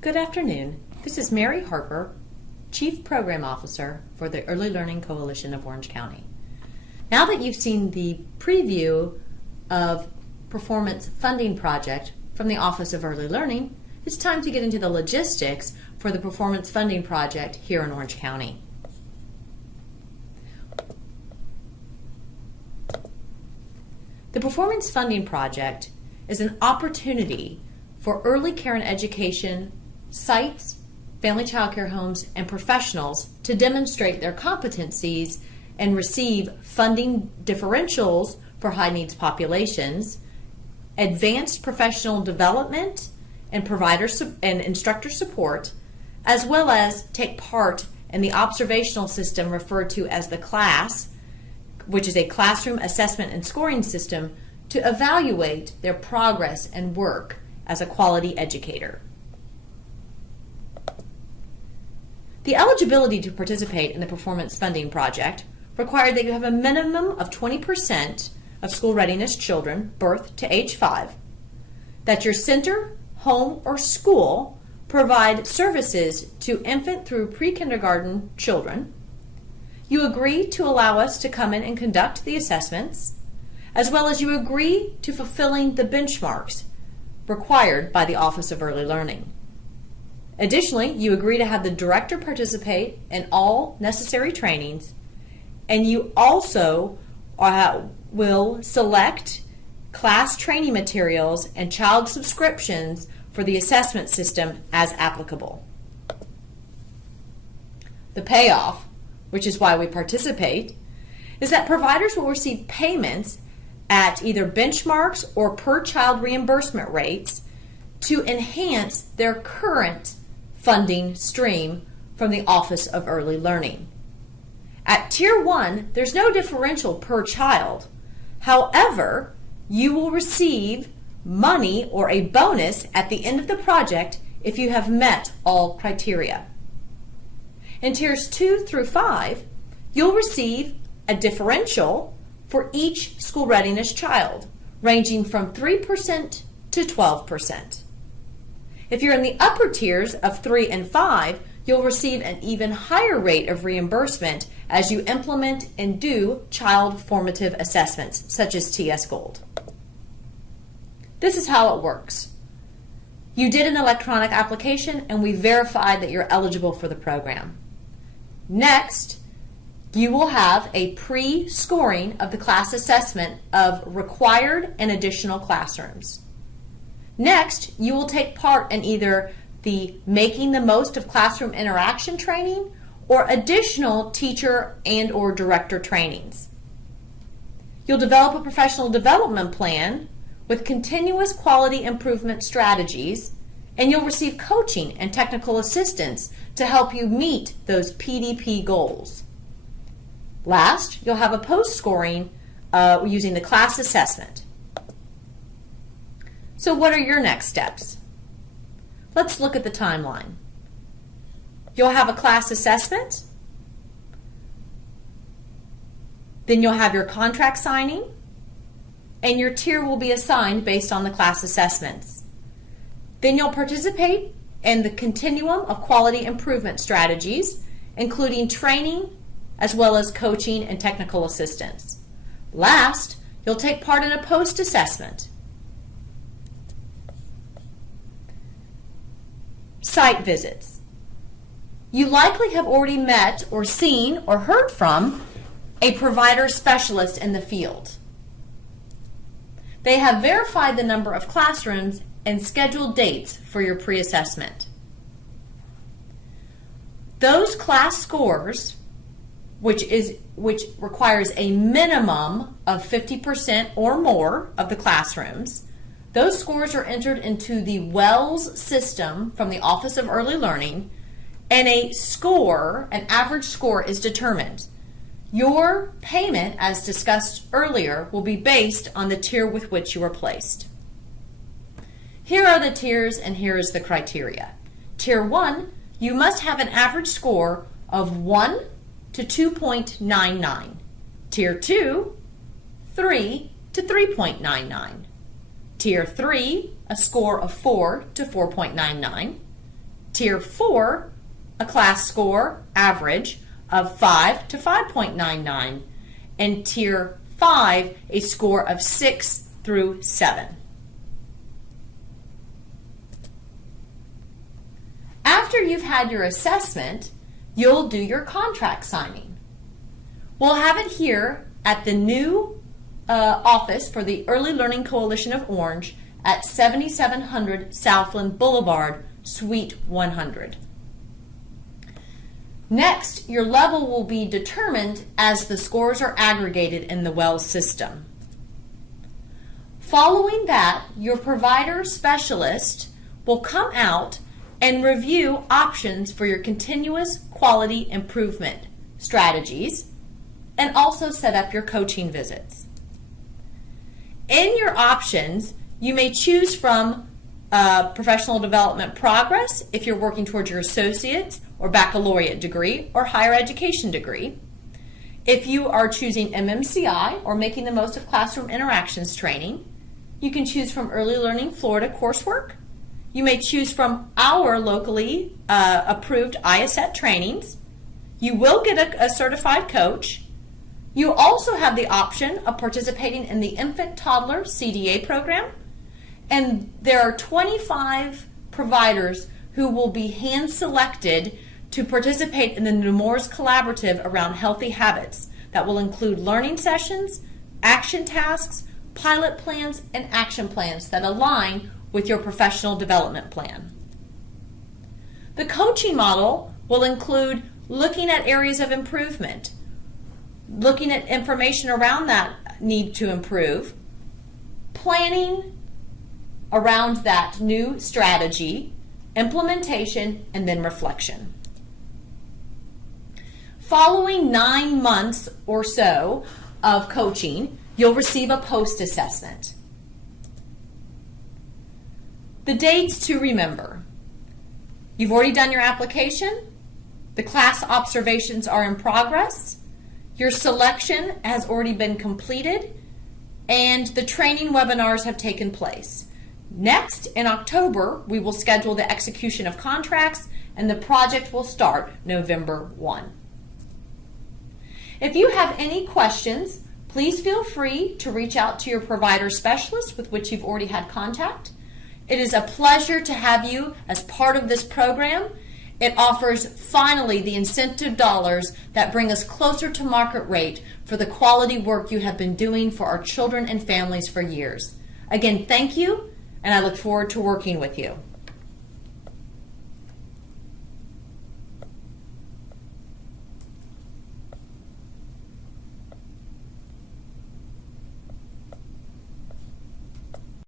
Good afternoon. This is Mary Harper, Chief Program Officer for the Early Learning Coalition of Orange County. Now that you've seen the preview of Performance Funding Project from the Office of Early Learning, it's time to get into the logistics for the Performance Funding Project here in Orange County. The Performance Funding Project is an opportunity for early care and education sites, family child care homes, and professionals to demonstrate their competencies and receive funding differentials for high needs populations, advanced professional development and provider and instructor support, as well as take part in the observational system referred to as the CLASS, which is a classroom assessment and scoring system to evaluate their progress and work as a quality educator. The eligibility to participate in the Performance Funding Project required that you have a minimum of 20% of school readiness children birth to age 5, that your center, home, or school provide services to infant through pre-kindergarten children. You agree to allow us to come in and conduct the assessments, as well as you agree to fulfilling the benchmarks required by the Office of Early Learning. Additionally, you agree to have the director participate in all necessary trainings, and you also will select class training materials and child subscriptions for the assessment system as applicable. The payoff, which is why we participate, is that providers will receive payments at either benchmarks or per child reimbursement rates to enhance their current funding stream from the Office of Early Learning. At Tier 1, there's no differential per child. However, you will receive money or a bonus at the end of the project if you have met all criteria. In Tiers 2 through 5, you'll receive a differential for each school readiness child, ranging from 3% to 12%. If you're in the upper tiers of 3 and 5, you'll receive an even higher rate of reimbursement as you implement and do child formative assessments, such as TS Gold. This is how it works. You did an electronic application and we verified that you're eligible for the program. Next, you will have a pre-scoring of the class assessment of required and additional classrooms. Next, you will take part in either the Making the Most of Classroom Interaction training or additional teacher and or director trainings. You'll develop a professional development plan with continuous quality improvement strategies, and you'll receive coaching and technical assistance to help you meet those PDP goals. Last, you'll have a post-scoring using the class assessment. So what are your next steps? Let's look at the timeline. You'll have a class assessment, then you'll have your contract signing, and your tier will be assigned based on the class assessments. Then you'll participate in the continuum of quality improvement strategies, including training as well as coaching and technical assistance. Last, you'll take part in a post-assessment. Site visits. You likely have already met or seen or heard from a provider specialist in the field. They have verified the number of classrooms and scheduled dates for your pre-assessment. Those class scores, which requires a minimum of 50% or more of the classrooms, those scores are entered into the WELS system from the Office of Early Learning, and an average score is determined. Your payment, as discussed earlier, will be based on the tier with which you are placed. Here are the tiers and here is the criteria. Tier 1, you must have an average score of 1 to 2.99. Tier 2, 3 to 3.99. Tier 3, a score of 4 to 4.99. Tier 4, a class score average of 5 to 5.99, and Tier 5, a score of 6 through 7. After you've had your assessment, you'll do your contract signing. We'll have it here at the new office for the Early Learning Coalition of Orange at 7700 Southland Boulevard, Suite 100. Next, your level will be determined as the scores are aggregated in the WELL system. Following that, your provider specialist will come out and review options for your continuous quality improvement strategies and also set up your coaching visits. In your options, you may choose from professional development progress if you're working towards your associate's or baccalaureate degree or higher education degree. If you are choosing MMCI or making the most of classroom interactions training, you can choose from Early Learning Florida coursework. You may choose from our locally approved IASET trainings. You will get a certified coach. You also have the option of participating in the Infant Toddler CDA program. And there are 25 providers who will be hand-selected to participate in the Nemours Collaborative around healthy habits that will include learning sessions, action tasks, pilot plans, and action plans that align with your professional development plan. The coaching model will include looking at areas of improvement, looking at information around that need to improve, planning around that new strategy, implementation, and then reflection. Following 9 months or so of coaching, you'll receive a post-assessment. The dates to remember. You've already done your application. The class observations are in progress. Your selection has already been completed, and the training webinars have taken place. Next, in October, we will schedule the execution of contracts, and the project will start November 1. If you have any questions, please feel free to reach out to your provider specialist with which you've already had contact. It is a pleasure to have you as part of this program. It offers finally the incentive dollars that bring us closer to market rate for the quality work you have been doing for our children and families for years. Again, thank you, and I look forward to working with you.